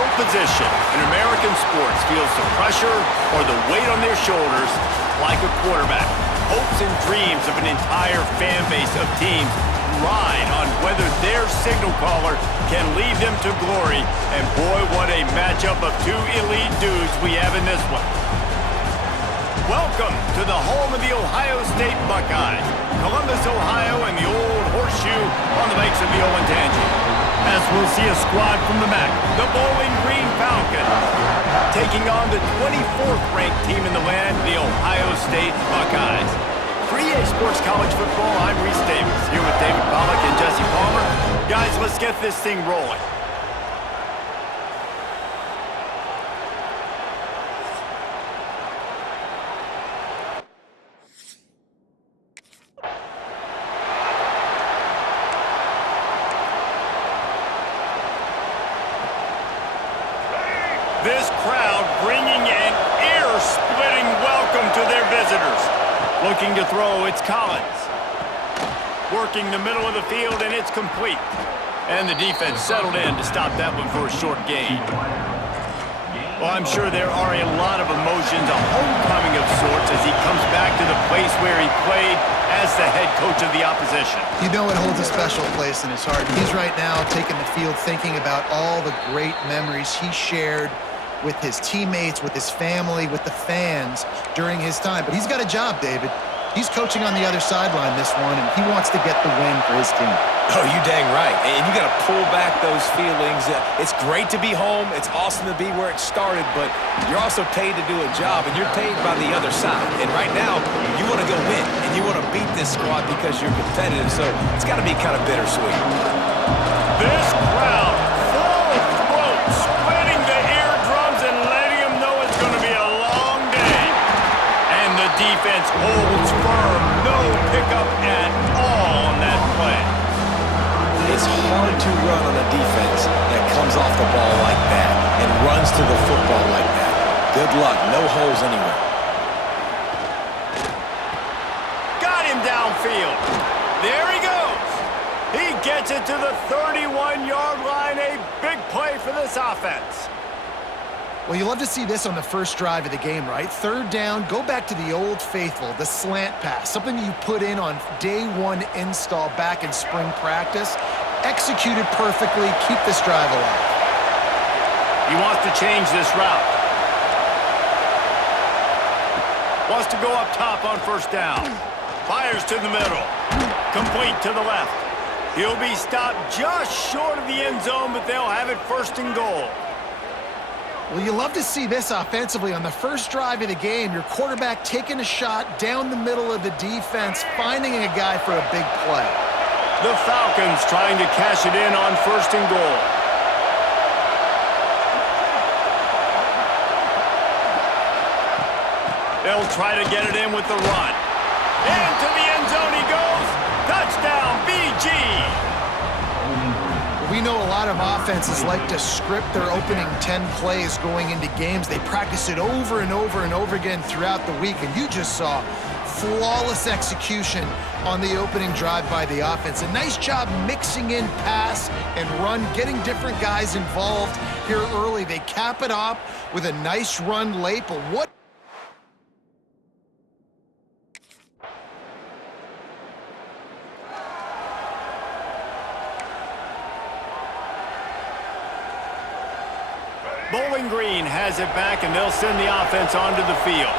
no position in American sports feels the pressure or the weight on their shoulders like a quarterback. Hopes and dreams of an entire fan base of teams ride on whether their signal caller can lead them to glory. And boy, what a matchup of two elite dudes we have in this one. Welcome to the home of the Ohio State Buckeyes, Columbus, Ohio, and the old horseshoe on the banks of the Olentangy. As we'll see a squad from the MAC, the Bowling Green Falcons, taking on the 24th ranked team in the land, the Ohio State Buckeyes. For EA Sports College Football, I'm Reese Davis, here with David Pollack and Jesse Palmer. Guys, let's get this thing rolling. This crowd bringing an ear-splitting welcome to their visitors. Looking to throw, it's Collins. Working the middle of the field, and it's complete. And the defense settled in to stop that one for a short gain. Well, I'm sure there are a lot of emotions, a homecoming of sorts, as he comes back to the place where he played as the head coach of the opposition. You know it holds a special place in his heart. He's right now taking the field thinking about all the great memories he shared with his teammates, with his family, with the fans during his time. But he's got a job, David. He's coaching on the other sideline this one, and he wants to get the win for his team. Oh, you dang right. And you got to pull back those feelings. It's great to be home. It's awesome to be where it started, but you're also paid to do a job, and you're paid by the other side. And right now, you want to go win, and you want to beat this squad because you're competitive, so it's got to be kind of bittersweet. This crowd, full throat, splitting the eardrums and letting them know it's going to be a long day. And the defense holds firm. No pickup at all on that play. It's hard to run on a defense that comes off the ball like that and runs to the football like that. Good luck. No holes anywhere. Got him downfield. There he goes. He gets it to the 31-yard line. A big play for this offense. Well, you love to see this on the first drive of the game, right? Third down, go back to the old faithful, the slant pass, something you put in on day one install back in spring practice. Executed perfectly, keep this drive alive. He wants to change this route. Wants to go up top on first down. Fires to the middle. Complete to the left. He'll be stopped just short of the end zone, but they'll have it first and goal. Well, you love to see this offensively on the first drive of the game. Your quarterback taking a shot down the middle of the defense, finding a guy for a big play. The Falcons trying to cash it in on first and goal. They'll try to get it in with the run. Into the end zone he goes. Touchdown, BG. We know a lot of offenses like to script their opening 10 plays going into games. They practice it over and over and over again throughout the week, and you just saw flawless execution on the opening drive by the offense. A nice job mixing in pass and run, getting different guys involved here early. They cap it off with a nice run late, but what Bowling Green has it back, and they'll send the offense onto the field.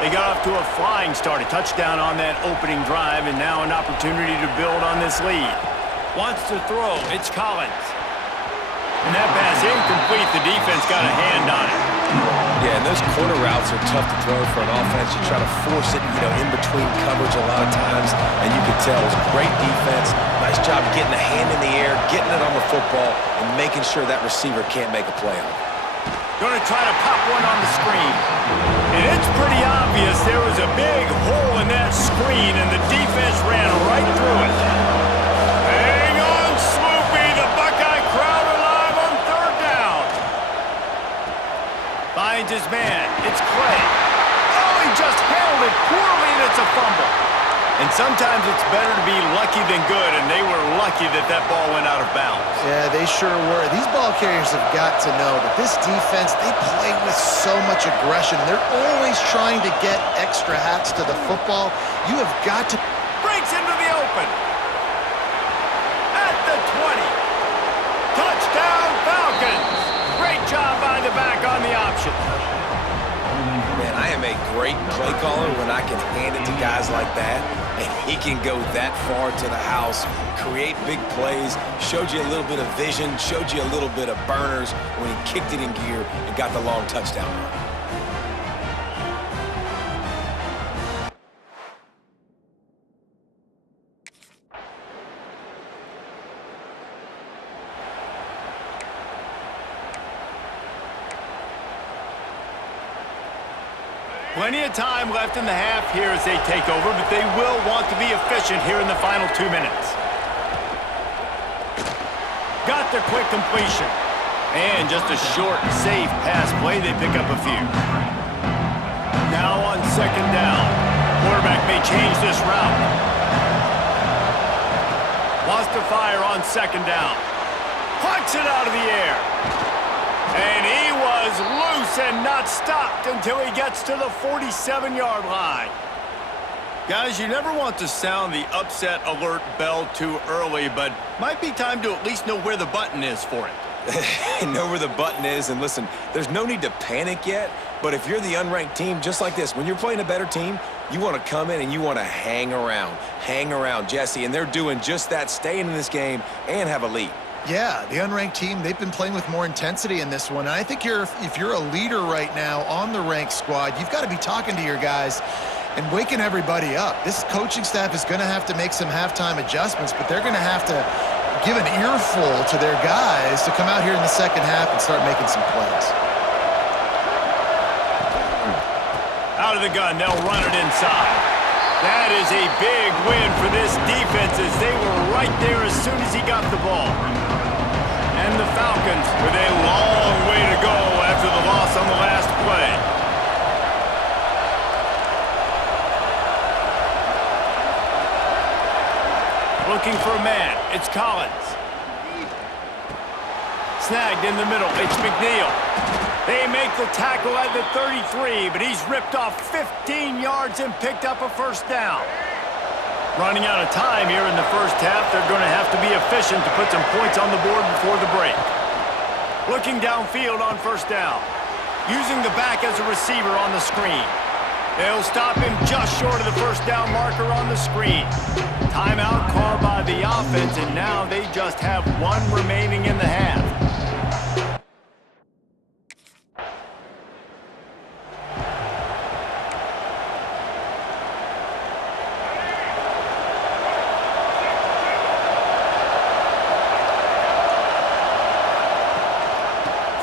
They got off to a flying start, a touchdown on that opening drive, and now an opportunity to build on this lead. Wants to throw, it's Collins. And that pass incomplete, the defense got a hand on it. Yeah, and those corner routes are tough to throw for an offense. You try to force it, in between coverage a lot of times, and you can tell it was great defense. Nice job getting a hand in the air, getting it on the football, and making sure that receiver can't make a play on it. Going to try to pop one on the screen. And it's pretty obvious there was a big hole in that screen, and the defense ran right through it. Hang on, Swoopy. The Buckeye crowd alive on third down. Finds his man. It's Clay. Oh, he just held it poorly, and it's a fumble. And sometimes it's better to be lucky than good, and they were lucky that that ball went out of bounds. Yeah, they sure were. These ball carriers have got to know that this defense, they play with so much aggression. They're always trying to get extra hats to the football. You have got to... Breaks into the open. At the 20. Touchdown, Falcons. Great job by the back on the option. Man, I am a great play caller when I can hand it to guys like that, and he can go that far to the house, create big plays, showed you a little bit of vision, showed you a little bit of burners when he kicked it in gear and got the long touchdown run. Plenty of time left in the half here as they take over, but they will want to be efficient here in the final 2 minutes. Got the quick completion. And just a short, safe pass play. They pick up a few. Now on second down. Quarterback may change this route. Wants to fire on second down. Punts it out of the air. And he was loose and not stopped until he gets to the 47-yard line. Guys, you never want to sound the upset alert bell too early, but might be time to at least know where the button is for it. Know where the button is, and listen, there's no need to panic yet, but if you're the unranked team, just like this, when you're playing a better team, you want to come in and you want to hang around, Jesse, and they're doing just that, staying in this game and have a lead. Yeah, the unranked team, they've been playing with more intensity in this one. And I think if you're a leader right now on the ranked squad, you've got to be talking to your guys and waking everybody up. This coaching staff is going to have to make some halftime adjustments, but they're going to have to give an earful to their guys to come out here in the second half and start making some plays. Out of the gun, they'll run it inside. That is a big win for this defense as they were right there as soon as he got the ball. And the Falcons with a long way to go after the loss on the last play. Looking for a man. It's Collins. Snagged in the middle. It's McNeil. They make the tackle at the 33, but he's ripped off 15 yards and picked up a first down. Running out of time here in the first half, they're going to have to be efficient to put some points on the board before the break. Looking downfield on first down. Using the back as a receiver on the screen. They'll stop him just short of the first down marker on the screen. Timeout called by the offense, and now they just have one remaining in the half.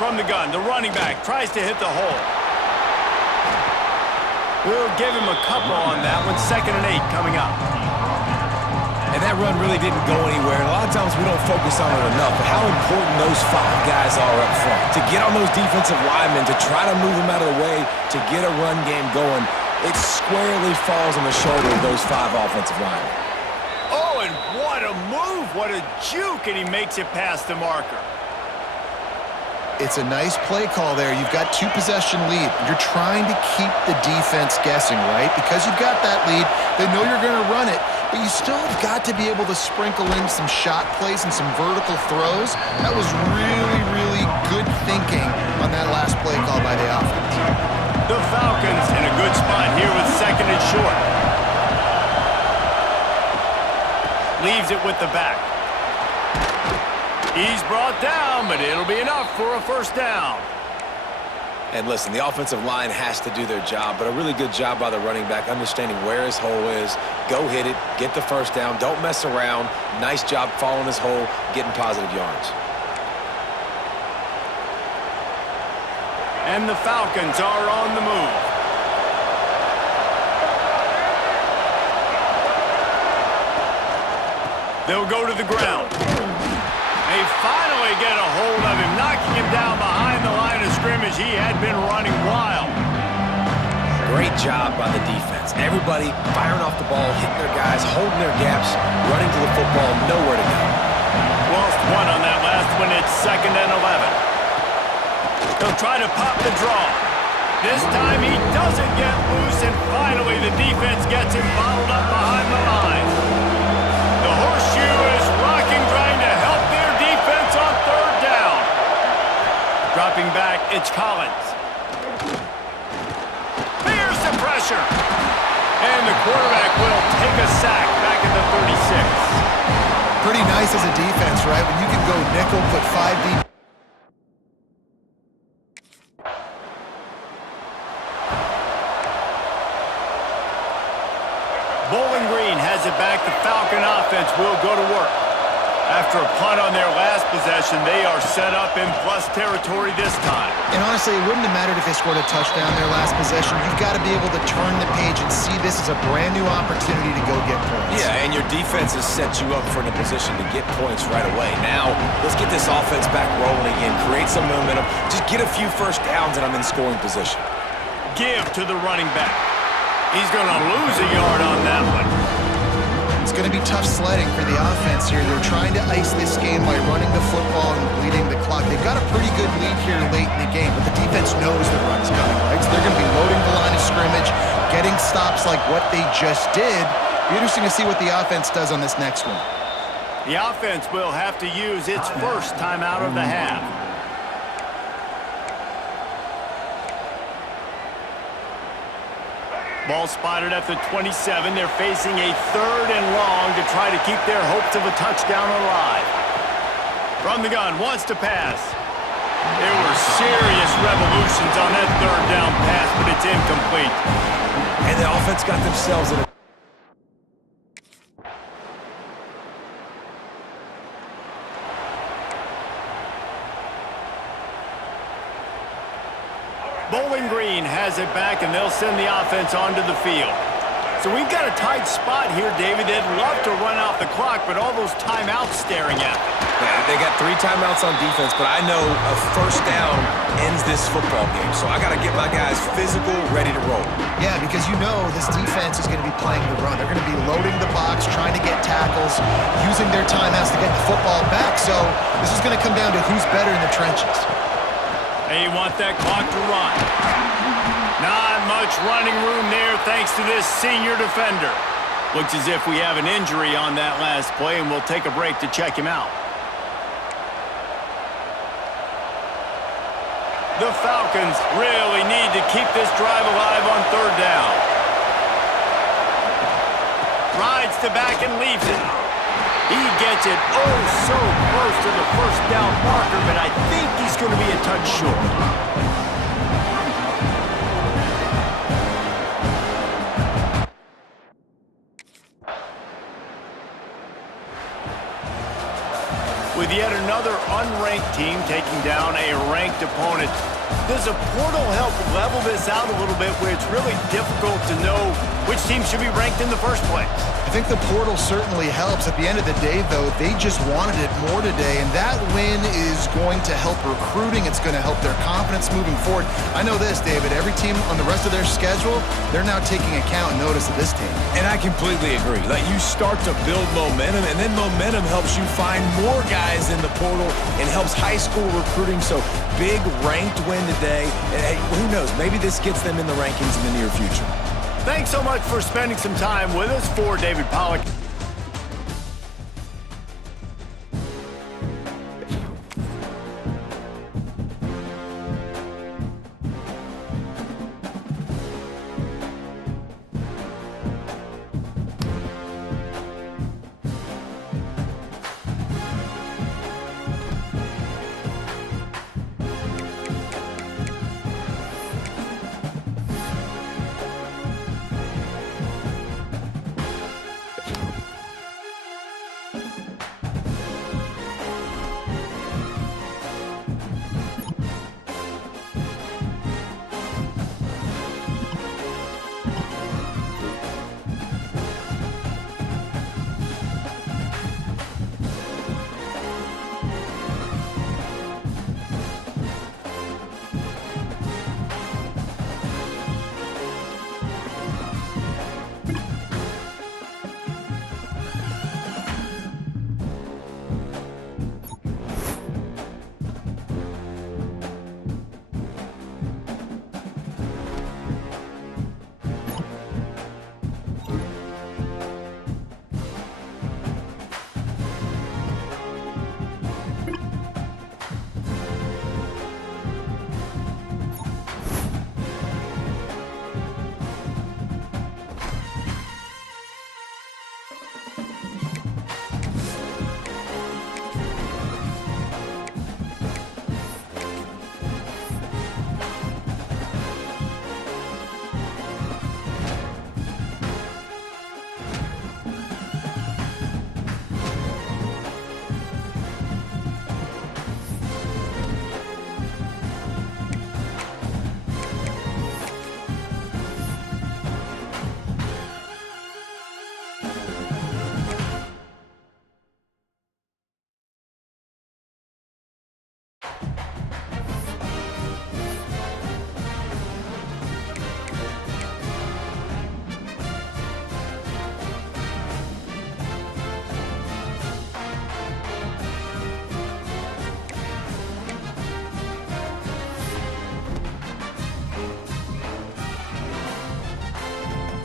From the gun, the running back tries to hit the hole. We'll give him a couple on that one. 2nd and 8 coming up. And that run really didn't go anywhere. And a lot of times we don't focus on it enough, but how important those 5 guys are up front. To get on those defensive linemen, to try to move them out of the way, to get a run game going, it squarely falls on the shoulder of those 5 offensive linemen. Oh, and what a move. What a juke, and he makes it past the marker. It's a nice play call there. You've got 2-possession lead. You're trying to keep the defense guessing, right? Because you've got that lead, they know you're going to run it, but you still have got to be able to sprinkle in some shot plays and some vertical throws. That was really, really good thinking on that last play call by the offense. The Falcons in a good spot here with 2nd and short. Leaves it with the back. He's brought down, but it'll be enough for a first down. And listen, the offensive line has to do their job, but a really good job by the running back, understanding where his hole is. Go hit it, get the first down, don't mess around. Nice job following his hole, getting positive yards. And the Falcons are on the move. They'll go to the ground. They finally get a hold of him, knocking him down behind the line of scrimmage. He had been running wild. Great job by the defense. defense. Everybody firing off the ball, hitting their guys, holding their gaps, running to the football, nowhere to go. Lost one on that last one. It's 2nd and 11. He'll try to pop the draw. This time he doesn't get loose, and finally the defense gets him bottled up behind the line. The horseshoe is rocking, trying to help their defense on 3rd down. Dropping back, it's Collins. There's the pressure. And the quarterback will take a sack back at the 36. Pretty nice as a defense, right? When you can go nickel, put 5 deep. Bowling Green has it back. The Falcon offense will go to work. After a punt on their last possession, they are set up in plus territory this time. And honestly, it wouldn't have mattered if they scored a touchdown their last possession. You've got to be able to turn the page and see this as a brand new opportunity to go get points. Yeah, and your defense has set you up for a position to get points right away. Now, let's get this offense back rolling again, create some momentum, just get a few first downs, and I'm in scoring position. Give to the running back. He's going to lose a yard on that one. It's going to be tough sledding for the offense here. They're trying to ice this game by running the football and bleeding the clock. They've got a pretty good lead here late in the game, but the defense knows the run's coming, right? So they're going to be loading the line of scrimmage, getting stops like what they just did. Be interesting to see what the offense does on this next one. The offense will have to use its first timeout of the half. Ball spotted at the 27. They're facing a 3rd and long to try to keep their hopes of a touchdown alive. From the gun, wants to pass. There were serious revolutions on that 3rd down pass, but it's incomplete. And the offense got themselves in a... Bowling Green has it back, and they'll send the offense onto the field. So we've got a tight spot here, David. They'd love to run out the clock, but all those timeouts staring at them. Yeah, they got 3 timeouts on defense, but I know a first down ends this football game. So I got to get my guys physical, ready to roll. Yeah, because you know this defense is going to be playing the run. They're going to be loading the box, trying to get tackles, using their timeouts to get the football back. So this is going to come down to who's better in the trenches. They want that clock to run. Not much running room there thanks to this senior defender. Looks as if we have an injury on that last play, and we'll take a break to check him out. The Falcons really need to keep this drive alive on 3rd down. Rides to back and leaves it. He gets it oh so close to the first down marker, but I think he's going to be a touch short. With yet another unranked team taking down a ranked opponent, does a portal help level this out a little bit where it's really difficult to know which team should be ranked in the first place? I think the portal certainly helps. At the end of the day, though, they just wanted it more today, and that win is going to help recruiting. It's going to help their confidence moving forward. I know this, David. Every team on the rest of their schedule, they're now taking account and notice of this team. And I completely agree. Like, you start to build momentum, and then momentum helps you find more guys in the portal and helps high school recruiting. So big ranked win today. And hey, who knows? Maybe this gets them in the rankings in the near future. Thanks so much for spending some time with us. For David Pollack,